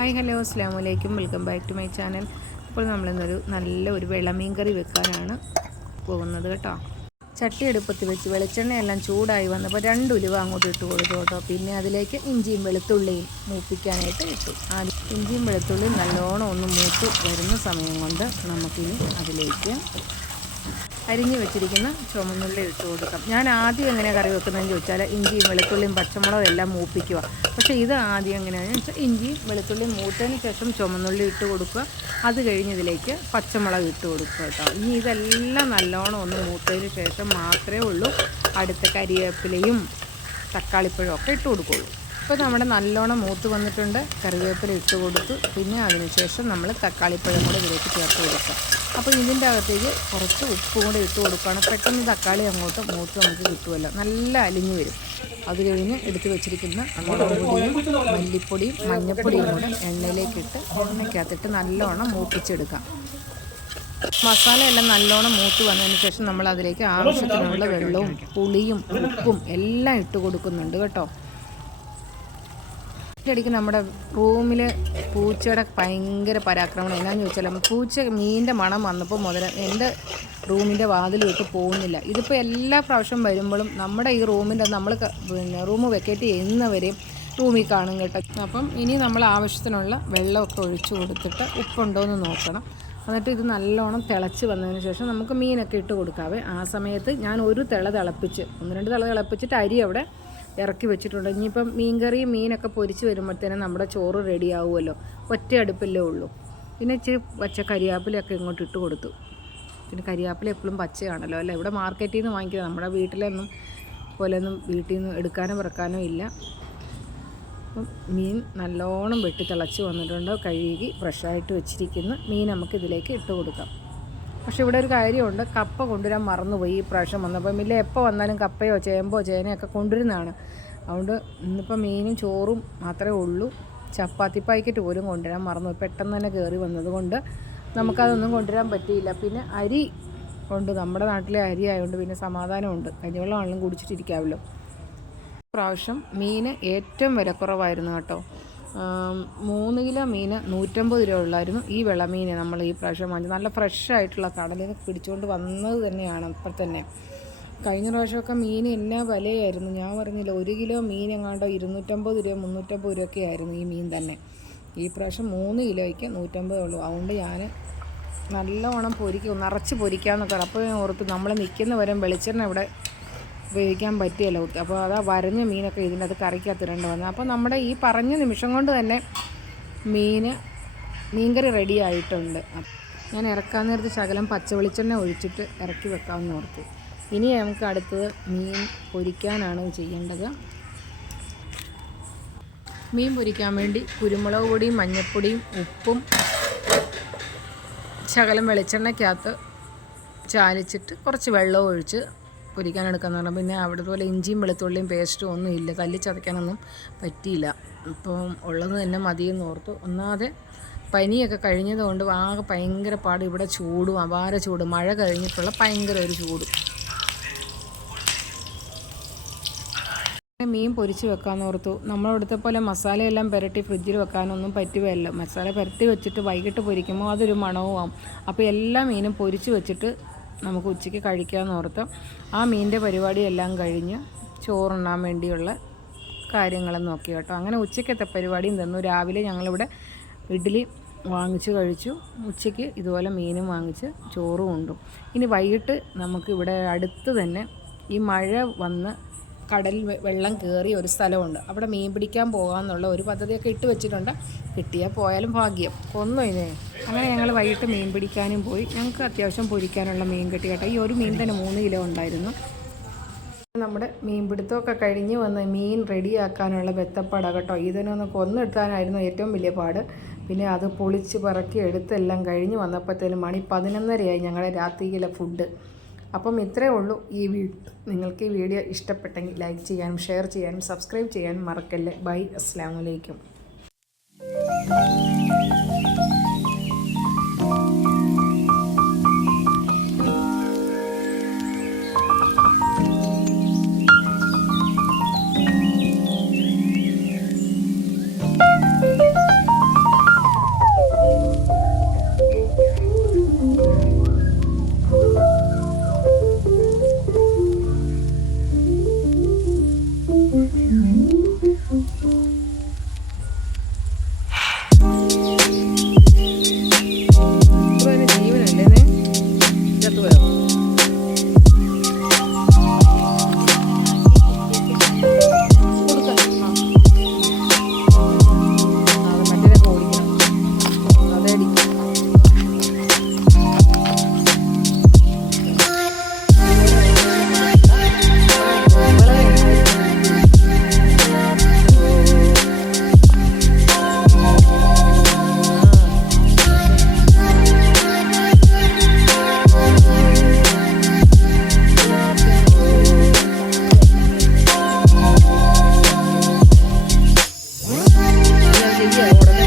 Hi hello അസ്സാം വലൈക്കും welcome back to my channel ഇപ്പോൾ നമ്മളിന്നൊരു നല്ല ഒരു വെള്ളമീൻ കറി വെക്കാനാണ് പോകുന്നത് കേട്ടോ. ചട്ടി അടുപ്പത്ത് വെച്ച് വെളിച്ചെണ്ണയെല്ലാം ചൂടായി വന്നപ്പോൾ രണ്ട് ഉലുവ അങ്ങോട്ട് ഇട്ട് കൊടുത്തു കേട്ടോ. പിന്നെ അതിലേക്ക് ഇഞ്ചിയും വെളുത്തുള്ളിയും മൂപ്പിക്കാനായിട്ട് ഇട്ടു. ആ ഇഞ്ചിയും വെളുത്തുള്ളിയും നല്ലോണം ഒന്ന് മൂത്ത് വരുന്ന സമയം കൊണ്ട് നമുക്കിനി അതിലേക്ക് അരിഞ്ഞു വെച്ചിരിക്കുന്ന ചുമന്നുള്ളി ഇട്ട് കൊടുക്കാം. ഞാൻ ആദ്യം എങ്ങനെ കറി വെക്കുന്നതെന്ന് ചോദിച്ചാൽ ഇഞ്ചിയും വെളുത്തുള്ളിയും പച്ചമുളകും എല്ലാം മൂപ്പിക്കുക. പക്ഷേ ഇത് ആദ്യം എങ്ങനെയാണെന്ന് വെച്ചാൽ ഇഞ്ചിയും വെളുത്തുള്ളിയും മൂത്തതിന് ശേഷം ചുമന്നുള്ളി ഇട്ട് കൊടുക്കുക. അത് കഴിഞ്ഞ് ഇതിലേക്ക് പച്ചമുളക് ഇട്ട് കൊടുക്കുക കേട്ടോ. ഇനി ഇതെല്ലാം നല്ലോണം ഒന്ന് മൂത്തതിന് ശേഷം മാത്രമേ ഉള്ളൂ. അടുത്ത കരിവേപ്പിലയും തക്കാളിപ്പഴമൊക്കെ ഇട്ട് കൊടുക്കുകയുള്ളൂ ഇപ്പോൾ നമ്മുടെ നല്ലോണം മൂത്ത് വന്നിട്ടുണ്ട്. കറിവേപ്പില ഇട്ട് കൊടുത്തു. പിന്നെ അതിനുശേഷം നമ്മൾ തക്കാളിപ്പഴം കൂടെ ഇതിലേക്ക് ചേർത്ത് കൊടുക്കുക അപ്പോൾ ഇതിന്റെ അകത്തേക്ക് കുറച്ച് ഉപ്പ് കൂടെ ഇട്ട് കൊടുക്കുകയാണ്. പെട്ടെന്ന് തക്കാളി അങ്ങോട്ട് മൂത്ത് നമുക്ക് കിട്ടുമല്ലോ. നല്ല അലിഞ്ഞു വരും. അത് കഴിഞ്ഞ് എടുത്ത് വെച്ചിരിക്കുന്ന മുളകുപൊടിയും മല്ലിപ്പൊടിയും മഞ്ഞൾപ്പൊടിയും കൂടെ എണ്ണയിലേക്കിട്ട് എണ്ണയ്ക്കകത്തിട്ട് നല്ലോണം മൂപ്പിച്ചെടുക്കാം. മസാലയെല്ലാം നല്ലോണം മൂത്ത് വന്നതിന് ശേഷം നമ്മൾ അതിലേക്ക് ആവശ്യത്തിനുള്ള വെള്ളവും പുളിയും ഉപ്പും എല്ലാം ഇട്ട് കൊടുക്കുന്നുണ്ട് കേട്ടോ. ഒറ്റയടിക്ക് നമ്മുടെ റൂമിൽ പൂച്ചയുടെ ഭയങ്കര പരാക്രമണം. എന്നാന്ന് ചോദിച്ചാൽ പൂച്ച മീനിന്റെ മണം വന്നപ്പോൾ മുതൽ എന്റെ റൂമിന്റെ വാതിലേക്ക് പോകുന്നില്ല. ഇതിപ്പോൾ എല്ലാ പ്രാവശ്യം വരുമ്പോഴും നമ്മുടെ ഈ റൂമിന്റെ നമ്മൾ പിന്നെ റൂം വെക്കേറ്റ് ചെയ്യുന്നവരെയും റൂമിൽ കാണും കേട്ടോ. അപ്പം ഇനി നമ്മൾ ആവശ്യത്തിനുള്ള വെള്ളമൊക്കെ ഒഴിച്ചു കൊടുത്തിട്ട് ഉപ്പുണ്ടോ എന്ന് നോക്കണം. എന്നിട്ട് ഇത് നല്ലോണം തിളച്ച് വന്നതിന് ശേഷം നമുക്ക് മീനൊക്കെ ഇട്ട് കൊടുക്കാവേ. ആ സമയത്ത് ഞാൻ ഒരു തിള തിളപ്പിച്ച് ഒന്ന് രണ്ട് തിള തിളപ്പിച്ചിട്ട് അരി അവിടെ ഇറക്കി വെച്ചിട്ടുണ്ട്. ഇനിയിപ്പം മീൻകറിയും മീനൊക്കെ പൊരിച്ച് വരുമ്പോഴത്തേനും നമ്മുടെ ചോറ് റെഡി ആവുമല്ലോ. ഒറ്റ അടുപ്പല്ലേ ഉള്ളൂ. പിന്നെ ഇച്ചിരി പച്ച കരിയാപ്പിലൊക്കെ ഇങ്ങോട്ട് ഇട്ട് കൊടുത്തു. പിന്നെ കരിയാപ്പില എപ്പോഴും പച്ചയാണല്ലോ അല്ലേ? ഇവിടെ മാർക്കറ്റിൽ നിന്ന് വാങ്ങിക്കുക നമ്മുടെ വീട്ടിലൊന്നും പോലെയൊന്നും വീട്ടിൽ നിന്ന് എടുക്കാനോ പിറക്കാനോ ഇല്ല. അപ്പം മീൻ നല്ലോണം വെട്ടി തിളച്ച് വന്നിട്ടുണ്ട്. കഴുകി ഫ്രഷായിട്ട് വെച്ചിരിക്കുന്ന. മീൻ നമുക്ക് ഇതിലേക്ക് ഇട്ട് കൊടുക്കാം. പക്ഷേ ഇവിടെ ഒരു കാര്യമുണ്ട്. കപ്പ കൊണ്ടുവരാൻ മറന്നുപോയി ഈ പ്രാവശ്യം വന്നപ്പോൾ മില്ല എപ്പോൾ വന്നാലും കപ്പയോ ചേമ്പോ ചേനയൊക്കെ കൊണ്ടുവരുന്നതാണ്. അതുകൊണ്ട് ഇന്നിപ്പോൾ മീനും ചോറും മാത്രമേ ഉള്ളൂ. ചപ്പാത്തി പാക്കറ്റ് പോലും കൊണ്ടുവരാൻ മറന്നു പെട്ടെന്ന് തന്നെ കയറി വന്നതുകൊണ്ട് നമുക്കതൊന്നും കൊണ്ടുവരാൻ പറ്റിയില്ല. പിന്നെ അരി ഉണ്ട്. നമ്മുടെ നാട്ടിലെ അരി ആയതുകൊണ്ട് പിന്നെ സമാധാനമുണ്ട്. കഞ്ഞിവെള്ളമാണെങ്കിലും കുടിച്ചിട്ടിരിക്കാമല്ലോ പ്രാവശ്യം മീൻ ഏറ്റവും വിലക്കുറവായിരുന്നു കേട്ടോ. മൂന്ന് കിലോ മീൻ നൂറ്റമ്പത് രൂപ ഉള്ളായിരുന്നു. ഈ വിളമീൻ നമ്മൾ ഈ പ്രാവശ്യം വാങ്ങിച്ചു. നല്ല ഫ്രഷ് ആയിട്ടുള്ള കടലിൽ നിന്ന് പിടിച്ചുകൊണ്ട് വന്നത് തന്നെയാണ് ഇപ്പം തന്നെ കഴിഞ്ഞ പ്രാവശ്യമൊക്കെ മീൻ എന്നാ വിലയായിരുന്നു? ഞാൻ പറഞ്ഞില്ല ഒരു കിലോ മീൻ എങ്ങാണ്ടോ ഇരുന്നൂറ്റമ്പത് രൂപ മുന്നൂറ്റമ്പത് രൂപയൊക്കെ ആയിരുന്നു ഈ മീൻ തന്നെ. ഈ പ്രാവശ്യം മൂന്ന് കിലോയ്ക്ക് നൂറ്റമ്പതേ ഉള്ളൂ. അതുകൊണ്ട് ഞാൻ നല്ലവണ്ണം പൊരിക്കും നിറച്ച് പൊരിക്കാമെന്നൊക്കെ അപ്പോൾ ഞാൻ ഓർത്ത് നമ്മൾ നിൽക്കുന്ന വരെ വെളിച്ചെണ്ണ ഇവിടെ ഉപയോഗിക്കാൻ പറ്റിയല്ല. അപ്പോൾ അതാ വരഞ്ഞ മീനൊക്കെ ഇതിന്റെ അത് ഇടേണ്ട വന്നത്. അപ്പോൾ നമ്മുടെ ഈ പറഞ്ഞ നിമിഷം കൊണ്ട് തന്നെ മീൻ മീൻകറി റെഡി ആയിട്ടുണ്ട്. ഞാൻ ഇറക്കാൻ നേരത്ത് ശകലം പച്ച വെളിച്ചെണ്ണ ഒഴിച്ചിട്ട് ഇറക്കി വെക്കാമെന്ന് ഓർത്തു. ഇനി നമുക്ക് അടുത്തത് മീൻ പൊരിക്കാനാണ് ചെയ്യേണ്ടത്. മീൻ പൊരിക്കാൻ വേണ്ടി കുരുമുളക് പൊടിയും മഞ്ഞൾപ്പൊടിയും ഉപ്പും ശകലം വെളിച്ചെണ്ണയ്ക്കകത്ത് ചാലിച്ചിട്ട് കുറച്ച് വെള്ളവും ഒഴിച്ച് പൊരിക്കാൻ എടുക്കാന്ന് പറഞ്ഞാൽ പിന്നെ അവിടെ പോലെ ഇഞ്ചിയും വെളുത്തുള്ളിയും പേസ്റ്റും ഒന്നും ഇല്ല. തല്ലി ചതയ്ക്കാനൊന്നും പറ്റിയില്ല. അപ്പം ഉള്ളത് തന്നെ മതിയെന്ന് ഓർത്തു. ഒന്നാതെ പനിയൊക്കെ കഴിഞ്ഞതുകൊണ്ട് ആകെ ഭയങ്കര പാട്. ഇവിടെ ചൂടും അപാര ചൂട്. മഴ കഴിഞ്ഞിട്ടുള്ള ഭയങ്കര ഒരു ചൂട്. മീൻ പൊരിച്ച് വെക്കാമെന്ന് ഓർത്തു. നമ്മളിവിടുത്തെ പോലെ മസാലയെല്ലാം പുരട്ടി ഫ്രിഡ്ജിൽ വെക്കാനൊന്നും പറ്റുകയല്ല. മസാല പുരട്ടി വെച്ചിട്ട് വൈകിട്ട് പൊരിക്കുമ്പോൾ അതൊരു മണവും ആവും അപ്പോൾ എല്ലാ മീനും പൊരിച്ച് വെച്ചിട്ട് നമുക്ക് ഉച്ചയ്ക്ക് കഴിക്കാമെന്ന് ഓർത്ത് ആ മീനിന്റെ പരിപാടിയെല്ലാം കഴിഞ്ഞ് ചോറുണ്ണാൻ വേണ്ടിയുള്ള കാര്യങ്ങളെന്ന് നോക്കി കേട്ടോ. അങ്ങനെ ഉച്ചയ്ക്കത്തെ പരിപാടിയും തന്നു. രാവിലെ ഞങ്ങളിവിടെ ഇഡ്ഡലി വാങ്ങിച്ച് കഴിച്ചു. ഉച്ചയ്ക്ക് ഇതുപോലെ മീനും വാങ്ങിച്ച് ചോറും ഉണ്ടും. ഇനി വൈകിട്ട് നമുക്ക് ഇവിടെ അടുത്ത് തന്നെ ഈ മഴ വന്ന് കടൽ വെള്ളം കയറിയ ഒരു സ്ഥലമുണ്ട്. അവിടെ മീൻ പിടിക്കാൻ പോകാമെന്നുള്ള ഒരു പദ്ധതിയൊക്കെ ഇട്ട് വെച്ചിട്ടുണ്ട്. കിട്ടിയാൽ പോയാലും ഭാഗ്യം. കൊന്നു അങ്ങനെ ഞങ്ങൾ വൈകിട്ട് മീൻ പിടിക്കാനും പോയി. ഞങ്ങൾക്ക് അത്യാവശ്യം പൊരിക്കാനുള്ള മീൻ കിട്ടി കേട്ടോ. ഈ ഒരു മീൻ തന്നെ മൂന്ന് കിലോ ഉണ്ടായിരുന്നു. നമ്മുടെ മീൻ പിടുത്തമൊക്കെ കഴിഞ്ഞ് വന്ന് മീൻ റെഡിയാക്കാനുള്ള ബെത്തപ്പാട കേട്ടോ. ഇതിനൊന്ന് കൊന്നെടുക്കാനായിരുന്നു ഏറ്റവും വലിയ പാട്. പിന്നെ അത് പൊളിച്ച് പറക്കി എടുത്തെല്ലാം കഴിഞ്ഞ് വന്നപ്പോഴത്തേനും മണി പതിനൊന്നരയായി ഞങ്ങളുടെ രാത്രിയിലെ ഫുഡ് അപ്പം ഇത്രയേ ഉള്ളൂ ഈ വീഡിയോ നിങ്ങൾക്ക് ഈ വീഡിയോ ഇഷ്ടപ്പെട്ടെങ്കിൽ ലൈക്ക് ചെയ്യാനും ഷെയർ ചെയ്യാനും സബ്സ്ക്രൈബ് ചെയ്യാനും മറക്കല്ലേ. ബൈ അസ്സാമലൈക്കും yeah.